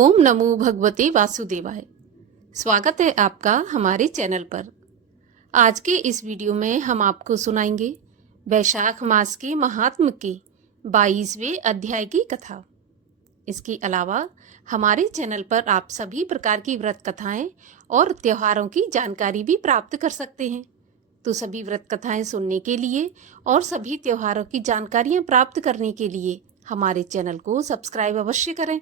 ओम नमो भगवते वासुदेवाय। स्वागत है आपका हमारे चैनल पर। आज के इस वीडियो में हम आपको सुनाएंगे वैशाख मास के महात्म के 22वें अध्याय की कथा। इसके अलावा हमारे चैनल पर आप सभी प्रकार की व्रत कथाएं और त्योहारों की जानकारी भी प्राप्त कर सकते हैं। तो सभी व्रत कथाएं सुनने के लिए और सभी त्योहारों की जानकारियां प्राप्त करने के लिए हमारे चैनल को सब्सक्राइब अवश्य करें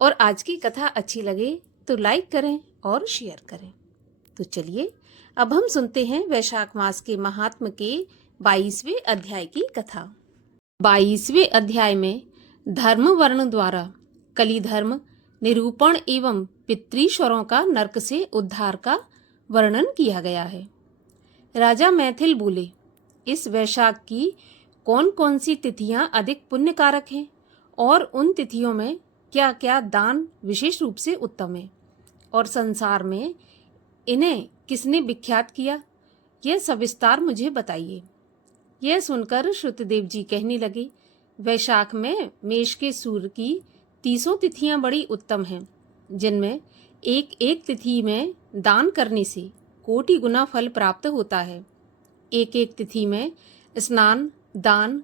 और आज की कथा अच्छी लगे तो लाइक करें और शेयर करें। तो चलिए अब हम सुनते हैं वैशाख मास के महात्म के 22वें अध्याय की कथा। 22वें अध्याय में धर्म वर्ण द्वारा कली धर्म निरूपण एवं पितृश्वरों का नरक से उद्धार का वर्णन किया गया है। राजा मैथिल बोले, इस वैशाख की कौन कौन सी तिथियां अधिक पुण्यकारक हैं और उन तिथियों में क्या क्या दान विशेष रूप से उत्तम है और संसार में इन्हें किसने विख्यात किया, यह सविस्तार मुझे बताइए। यह सुनकर श्रुतदेव जी कहने लगे, वैशाख में मेष के सूर्य की 30 तिथियां बड़ी उत्तम हैं, जिनमें एक एक तिथि में दान करने से कोटि गुना फल प्राप्त होता है। एक एक तिथि में स्नान, दान,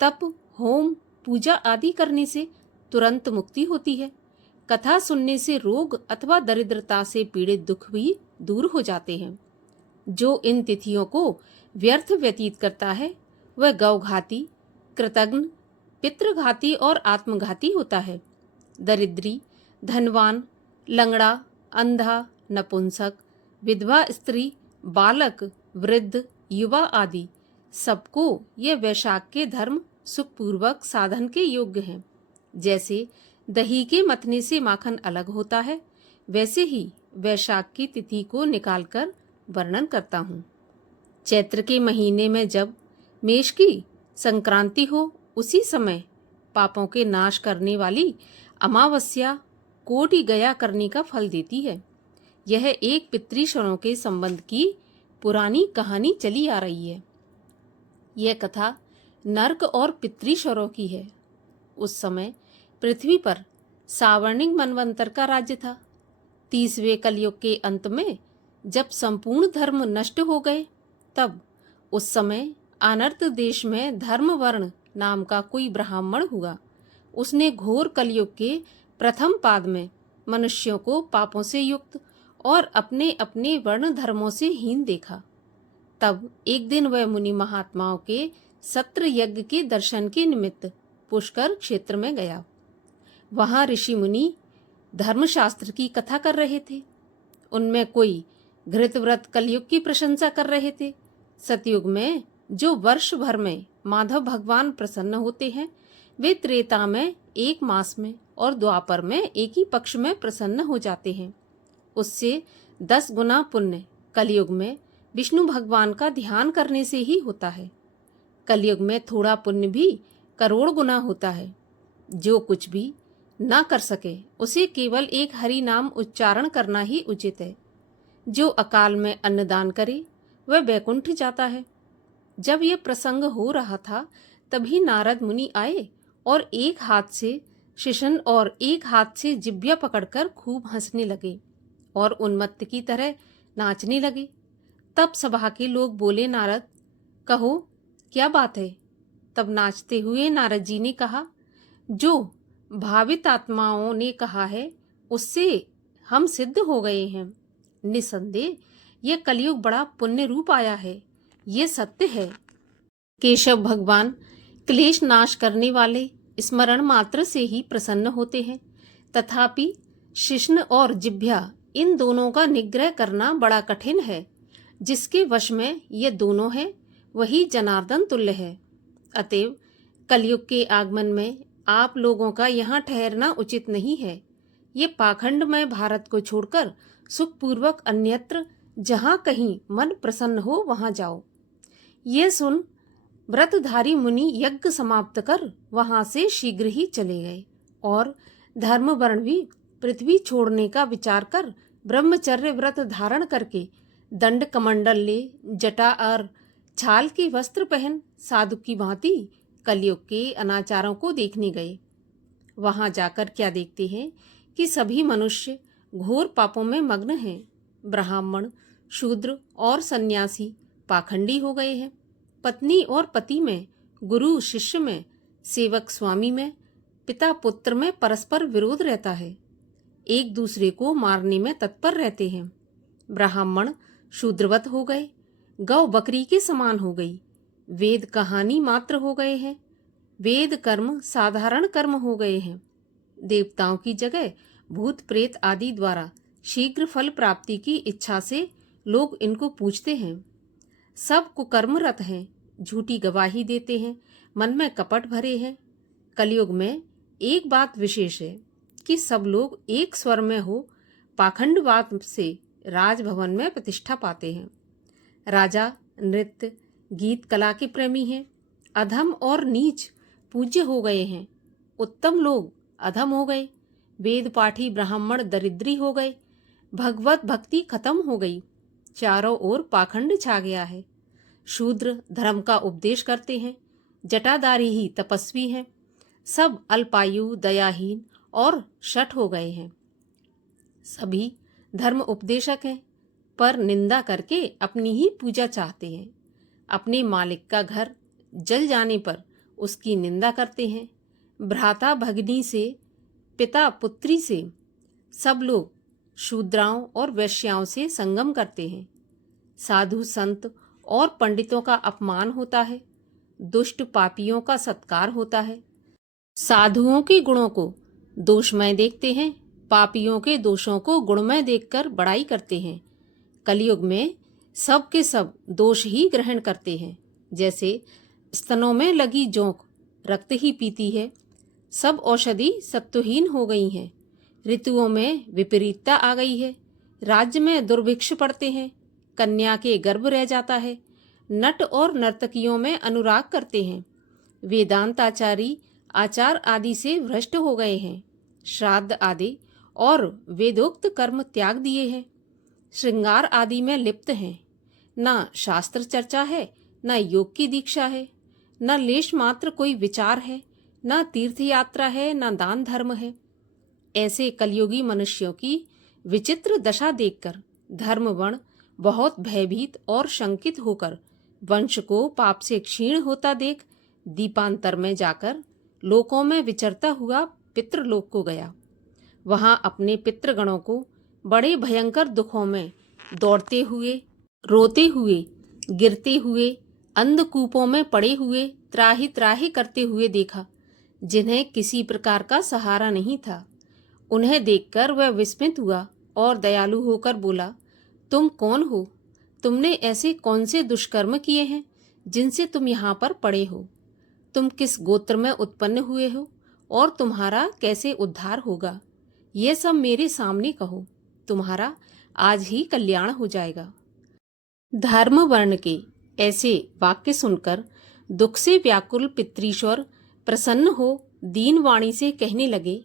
तप, होम, पूजा आदि करने से तुरंत मुक्ति होती है। कथा सुनने से रोग अथवा दरिद्रता से पीड़ित दुख भी दूर हो जाते हैं। जो इन तिथियों को व्यर्थ व्यतीत करता है वह गौघाती, कृतघ्न, पितृघाती और आत्मघाती होता है। दरिद्री, धनवान, लंगड़ा, अंधा, नपुंसक, विधवा स्त्री, बालक, वृद्ध, युवा आदि सबको यह वैशाख के धर्म सुखपूर्वक साधन के योग्य हैं। जैसे दही के मथने से माखन अलग होता है, वैसे ही वैशाख की तिथि को निकालकर वर्णन करता हूँ। चैत्र के महीने में जब मेष की संक्रांति हो, उसी समय पापों के नाश करने वाली अमावस्या कोटि गया करने का फल देती है। यह एक पितृश्वरों के संबंध की पुरानी कहानी चली आ रही है। यह कथा नर्क और पितृश्वरों की है। उस समय पृथ्वी पर सावर्णिक मनवंतर का राज्य था। 30वें कलयुग के अंत में जब संपूर्ण धर्म नष्ट हो गए, तब उस समय अनर्त देश में धर्मवर्ण नाम का कोई ब्राह्मण हुआ। उसने घोर कलयुग के प्रथम पाद में मनुष्यों को पापों से युक्त और अपने अपने वर्ण धर्मों से हीन देखा। तब एक दिन वह मुनि महात्माओं के सत्र यज्ञ के दर्शन के निमित्त पुष्कर क्षेत्र में गया। वहां ऋषि मुनि धर्मशास्त्र की कथा कर रहे थे। उनमें कोई घृतव्रत कलयुग की प्रशंसा कर रहे थे। सतयुग में जो वर्ष भर में माधव भगवान प्रसन्न होते हैं, वे त्रेता में 1 मास में और द्वापर में 1 ही पक्ष में प्रसन्न हो जाते हैं। उससे 10 गुना पुण्य कलयुग में विष्णु भगवान का ध्यान करने से ही होता है। कलयुग में थोड़ा पुण्य भी करोड़ गुना होता है। जो कुछ भी ना कर सके उसे केवल एक हरि नाम उच्चारण करना ही उचित है। जो अकाल में अन्नदान करे वह वैकुंठ जाता है। जब यह प्रसंग हो रहा था, तभी नारद मुनि आए और एक हाथ से शिशन और एक हाथ से जिब्या पकड़कर खूब हंसने लगे और उन्मत्त की तरह नाचने लगे। तब सभा के लोग बोले, नारद, कहो क्या बात है? तब नाचते हुए नारद जी ने कहा, जो भावित आत्माओं ने कहा है उससे हम सिद्ध हो गए हैं। निसंदेह यह कलयुग बड़ा पुण्य रूप आया है, ये सत्य है। केशव भगवान क्लेश नाश करने वाले स्मरण मात्र से ही प्रसन्न होते हैं। तथापि शिश्न और जिह्वा इन दोनों का निग्रह करना बड़ा कठिन है। जिसके वश में ये दोनों हैं वही जनार्दन तुल्य है। अतएव कलयुग के आगमन में आप लोगों का यहाँ ठहरना उचित नहीं है। ये पाखंडमय भारत को छोड़कर सुखपूर्वक अन्यत्र जहाँ कहीं मन प्रसन्न हो वहाँ जाओ। ये सुन व्रतधारी मुनि यज्ञ समाप्त कर वहाँ से शीघ्र ही चले गए और धर्मवर्ण भी पृथ्वी छोड़ने का विचार कर ब्रह्मचर्य व्रत धारण करके दंड कमंडल ले जटा और छाल के वस्त्र पहन साधु की भांति कलयुग के अनाचारों को देखने गए। वहां जाकर क्या देखते हैं कि सभी मनुष्य घोर पापों में मग्न हैं। ब्राह्मण, शूद्र और सन्यासी पाखंडी हो गए हैं। पत्नी और पति में, गुरु शिष्य में, सेवक स्वामी में, पिता पुत्र में परस्पर विरोध रहता है। एक दूसरे को मारने में तत्पर रहते हैं। ब्राह्मण शूद्रवत हो गए, गौ बकरी के समान हो गई, वेद कहानी मात्र हो गए हैं, वेद कर्म साधारण कर्म हो गए हैं। देवताओं की जगह भूत प्रेत आदि द्वारा शीघ्र फल प्राप्ति की इच्छा से लोग इनको पूजते हैं। सब कुकर्मरत हैं, झूठी गवाही देते हैं, मन में कपट भरे हैं। कलयुग में एक बात विशेष है कि सब लोग एक स्वर में हो पाखंडवाद से राजभवन में प्रतिष्ठा पाते हैं। राजा नृत्य गीत कला के प्रेमी हैं। अधम और नीच पूज्य हो गए हैं, उत्तम लोग अधम हो गए। वेद पाठी ब्राह्मण दरिद्री हो गए, भगवत भक्ति खत्म हो गई। चारों ओर पाखंड छा गया है। शूद्र धर्म का उपदेश करते हैं, जटाधारी ही तपस्वी हैं। सब अल्पायु, दयाहीन और शठ हो गए हैं। सभी धर्म उपदेशक हैं, पर निंदा करके अपनी ही पूजा चाहते हैं। अपने मालिक का घर जल जाने पर उसकी निंदा करते हैं। भ्राता भगिनी से, पिता पुत्री से, सब लोग शूद्राओं और वैश्याओं से संगम करते हैं। साधु संत और पंडितों का अपमान होता है, दुष्ट पापियों का सत्कार होता है। साधुओं के गुणों को दोषमय देखते हैं, पापियों के दोषों को गुणमय देखकर बड़ाई करते हैं। कलयुग में सब के सब दोष ही ग्रहण करते हैं। जैसे स्तनों में लगी जोंक रक्त ही पीती है, सब औषधि सत्वहीन हो गई हैं। ऋतुओं में विपरीतता आ गई है, राज्य में दुर्भिक्ष पड़ते हैं, कन्या के गर्भ रह जाता है, नट और नर्तकियों में अनुराग करते हैं। वेदांताचारी आचार आदि से भ्रष्ट हो गए हैं, श्राद्ध आदि और वेदोक्त कर्म त्याग दिए हैं, श्रृंगार आदि में लिप्त हैं। न शास्त्र चर्चा है, न योग की दीक्षा है, न लेश मात्र कोई विचार है, न तीर्थ यात्रा है, न दान धर्म है। ऐसे कलयुगी मनुष्यों की विचित्र दशा देखकर धर्मवर्ण बहुत भयभीत और शंकित होकर वंश को पाप से क्षीण होता देख दीपांतर में जाकर लोकों में विचरता हुआ पितृलोक को गया। वहां अपने पितृगणों को बड़े भयंकर दुखों में दौड़ते हुए, रोते हुए, गिरते हुए, अंधकूपों में पड़े हुए त्राहि त्राहि करते हुए देखा, जिन्हें किसी प्रकार का सहारा नहीं था। उन्हें देखकर वह विस्मित हुआ और दयालु होकर बोला, तुम कौन हो? तुमने ऐसे कौन से दुष्कर्म किए हैं जिनसे तुम यहाँ पर पड़े हो? तुम किस गोत्र में उत्पन्न हुए हो और तुम्हारा कैसे उद्धार होगा? ये सब मेरे सामने कहो, तुम्हारा आज ही कल्याण हो जाएगा। धर्म वर्ण के ऐसे वाक्य सुनकर दुख से व्याकुल पितृश्वर प्रसन्न हो दीन वाणी से कहने लगे,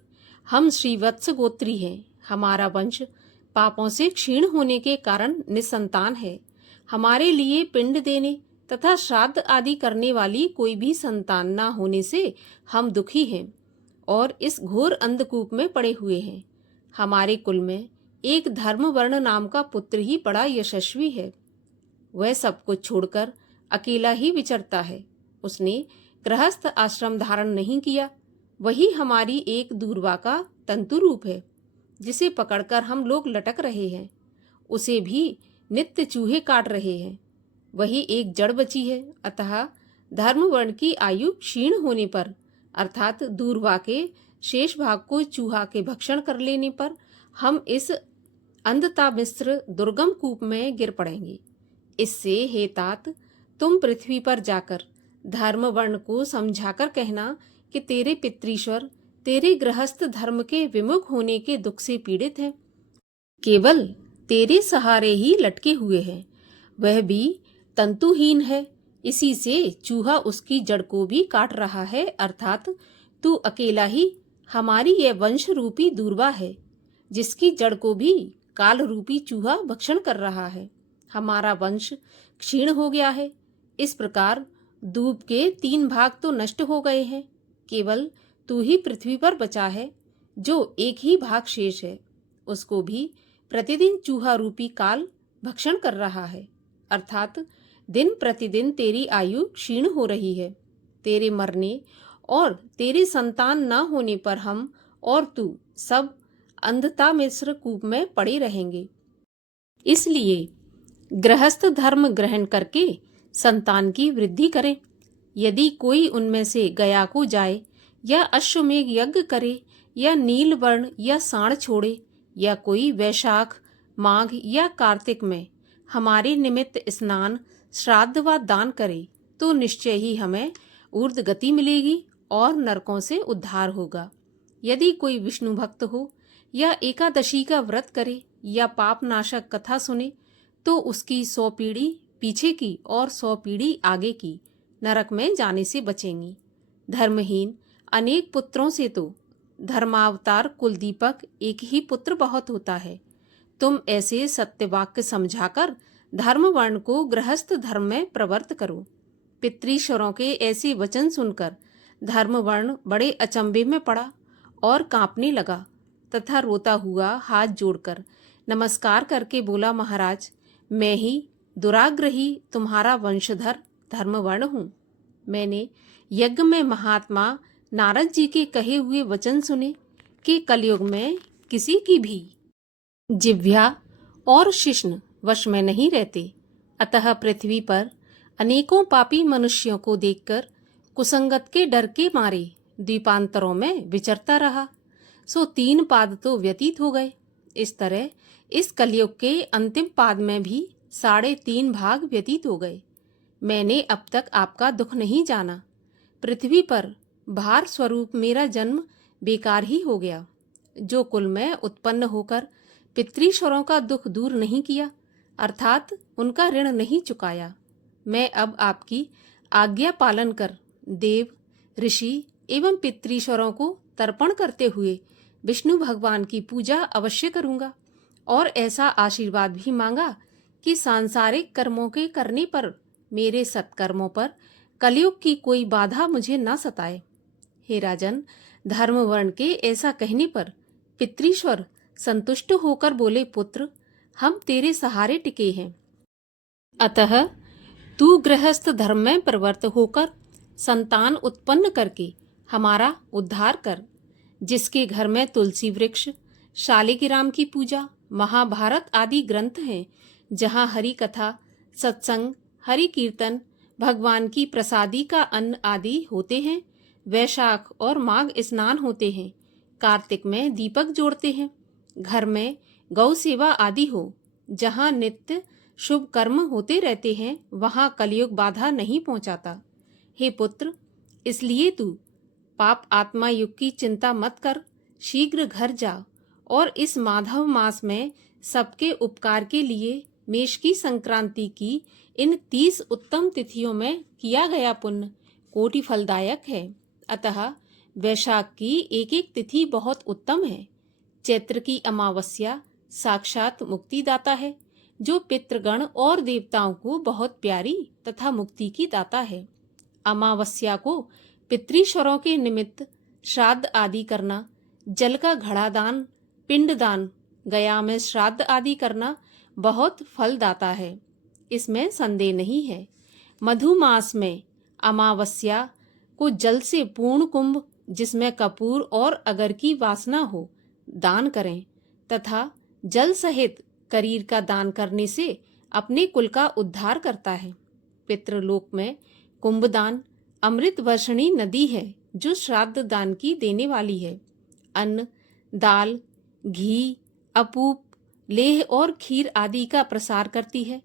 हम श्रीवत्स गोत्री हैं। हमारा वंश पापों से क्षीण होने के कारण निसंतान है। हमारे लिए पिंड देने तथा श्राद्ध आदि करने वाली कोई भी संतान न होने से हम दुखी हैं और इस घोर अंधकूप में पड़े हुए हैं। हमारे कुल में एक धर्म वर्ण नाम का पुत्र ही बड़ा यशस्वी है। वह सब कुछ छोड़कर अकेला ही विचरता है। उसने गृहस्थ आश्रम धारण नहीं किया। वही हमारी एक दूर्वा का तंतु रूप है, जिसे पकड़कर हम लोग लटक रहे हैं। उसे भी नित्य चूहे काट रहे हैं। वही एक जड़ बची है। अतः धर्म वर्ण की आयु क्षीण होने पर, अर्थात दूर्वा के शेष भाग को चूहा के भक्षण कर लेने पर, हम इस अंधता मिश्र दुर्गम कूप में गिर पड़ेंगे। इससे हे तात, तुम पृथ्वी पर जाकर धर्म वर्ण को समझाकर कहना कि तेरे पितृश्वर तेरे गृहस्थ धर्म के विमुख होने के दुख से पीड़ित है, केवल तेरे सहारे ही लटके हुए हैं। वह भी तंतुहीन है, इसी से चूहा उसकी जड़ को भी काट रहा है। अर्थात तू अकेला ही हमारी यह वंश रूपी दूर्वा है, जिसकी जड़ को भी काल रूपी चूहा भक्षण कर रहा है। हमारा वंश क्षीण हो गया है। इस प्रकार दूब के 3 भाग तो नष्ट हो गए हैं, केवल तू ही पृथ्वी पर बचा है। जो एक ही भाग शेष है उसको भी प्रतिदिन चूहा रूपी काल भक्षण कर रहा है, अर्थात दिन प्रतिदिन तेरी आयु क्षीण हो रही है। तेरे मरने और तेरे संतान न होने पर हम और तू सब अंधता मिश्र कूप में पड़े रहेंगे। इसलिए गृहस्थ धर्म ग्रहण करके संतान की वृद्धि करें। यदि कोई उनमें से गया को जाए या अश्वमेघ यज्ञ करे या नील वर्ण या साण छोड़े या कोई वैशाख माघ या कार्तिक में हमारे निमित्त स्नान श्राद्ध व दान करे तो निश्चय ही हमें ऊर्ध्व गति मिलेगी और नरकों से उद्धार होगा। यदि कोई विष्णु भक्त हो या एकादशी का व्रत करे या पाप नाशक कथा सुने तो उसकी 100 पीढ़ी पीछे की और 100 पीढ़ी आगे की नरक में जाने से बचेंगी। धर्महीन अनेक पुत्रों से तो धर्मावतार कुलदीपक एक ही पुत्र बहुत होता है। तुम ऐसे सत्यवाक्य समझाकर धर्म वर्ण को गृहस्थ धर्म में प्रवृत्त करो। पितृश्वरों के ऐसे वचन सुनकर धर्म वर्ण बड़े अचंभे में पड़ा और कांपने लगा तथा रोता हुआ हाथ जोड़कर नमस्कार करके बोला, महाराज, मैं ही दुराग्रही तुम्हारा वंशधर धर्मवर्ण हूँ। मैंने यज्ञ में महात्मा नारद जी के कहे हुए वचन सुने कि कलयुग में किसी की भी जिह्वा और शिश्न वश में नहीं रहते। अतः पृथ्वी पर अनेकों पापी मनुष्यों को देखकर कुसंगत के डर के मारे द्वीपांतरों में विचरता रहा। सो 3 पाद तो व्यतीत हो गए। इस तरह इस कलयुग के अंतिम पाद में भी 3.5 भाग व्यतीत हो गए। मैंने अब तक आपका दुख नहीं जाना। पृथ्वी पर भार स्वरूप मेरा जन्म बेकार ही हो गया। जो कुल में उत्पन्न होकर पितृश्वरों का दुख दूर नहीं किया, अर्थात उनका ऋण नहीं चुकाया, मैं अब आपकी आज्ञा पालन कर देव, ऋषि एवं पितृश्वरों को तर्पण करते हुए विष्णु भगवान की पूजा अवश्य करूंगा और ऐसा आशीर्वाद भी मांगा कि सांसारिक कर्मों के करने पर मेरे सत्कर्मों पर कलयुग की कोई बाधा मुझे न सताए। हे राजन, धर्म वर्ण के ऐसा कहने पर पितृश्वर संतुष्ट होकर बोले, पुत्र, हम तेरे सहारे टिके हैं, अतः तू गृहस्थ धर्म में प्रवृत्त होकर संतान उत्पन्न करके हमारा उद्धार कर। जिसके घर में तुलसी वृक्ष, शालिग्राम की पूजा, महाभारत आदि ग्रंथ हैं, जहाँ हरि कथा, सत्संग, हरि कीर्तन, भगवान की प्रसादी का अन्न आदि होते हैं, वैशाख और माघ स्नान होते हैं, कार्तिक में दीपक जोड़ते हैं, घर में गौ सेवा आदि हो, जहाँ नित्य शुभ कर्म होते रहते हैं, वहाँ कलयुग बाधा नहीं पहुँचाता। हे पुत्र, इसलिए तू पाप आत्मा युग की चिंता मत कर, शीघ्र घर जा और इस माधव मास में सबके उपकार के लिए मेष की संक्रांति की इन 30 उत्तम तिथियों में किया गया पुण्य कोटि फलदायक है। अतः वैशाख की एक एक तिथि बहुत उत्तम है। चैत्र की अमावस्या साक्षात मुक्तिदाता है, जो पितृगण और देवताओं को बहुत प्यारी तथा मुक्ति की दाता है। अमावस्या को पितृश्वरों के निमित्त श्राद्ध आदि करना, जल का घड़ा दान, पिंड दान, गया में श्राद्ध आदि करना बहुत फलदाता है, इसमें संदेह नहीं है। मधुमास में अमावस्या को जल से पूर्ण कुंभ, जिसमें कपूर और अगर की वासना हो, दान करें तथा जल सहित करीर का दान करने से अपने कुल का उद्धार करता है। पितृलोक में कुंभदान अमृत वर्षणी नदी है, जो श्राद्ध दान की देने वाली है। अन्न, दाल, घी, अपूप, लेह और खीर आदि का प्रसार करती है।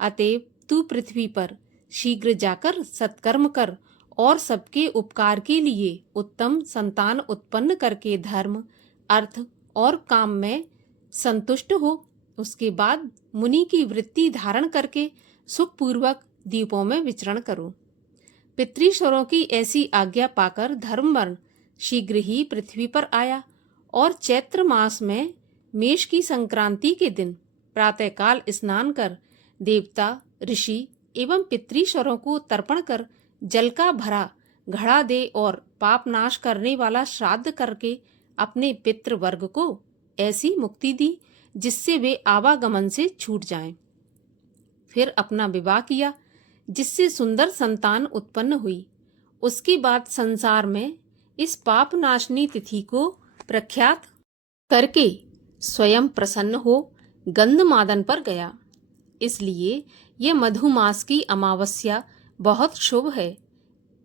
अतएव तू पृथ्वी पर शीघ्र जाकर सत्कर्म कर और सबके उपकार के लिए उत्तम संतान उत्पन्न करके धर्म, अर्थ और काम में संतुष्ट हो। उसके बाद मुनि की वृत्ति धारण करके सुखपूर्वक द्वीपों में विचरण करो। पितृश्वरों की ऐसी आज्ञा पाकर धर्मवर्ण शीघ्र ही पृथ्वी पर आया और चैत्र मास में मेष की संक्रांति के दिन प्रातःकाल स्नान कर देवता, ऋषि एवं पितृश्वरों को तर्पण कर जल का भरा घड़ा दे और पाप नाश करने वाला श्राद्ध करके अपने पितृवर्ग को ऐसी मुक्ति दी जिससे वे आवागमन से छूट जाएं। फिर अपना विवाह किया जिससे सुंदर संतान उत्पन्न हुई। उसके बाद संसार में इस पाप नाशनी तिथि को प्रख्यात करके स्वयं प्रसन्न हो गंधमादन पर गया। इसलिए यह मधुमास की अमावस्या बहुत शुभ है।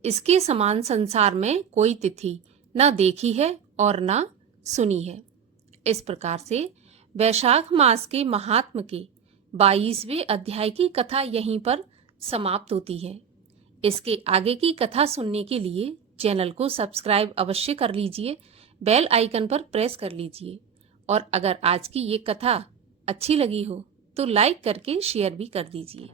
इसके समान संसार में कोई तिथि न देखी है और न सुनी है। इस प्रकार से वैशाख मास के महात्म के 22वें अध्याय की कथा यहीं पर समाप्त होती है। इसके आगे की कथा सुनने के लिए चैनल को सब्सक्राइब अवश्य कर लीजिए, बेल आइकन पर प्रेस कर लीजिए और अगर आज की ये कथा अच्छी लगी हो तो लाइक करके शेयर भी कर दीजिए।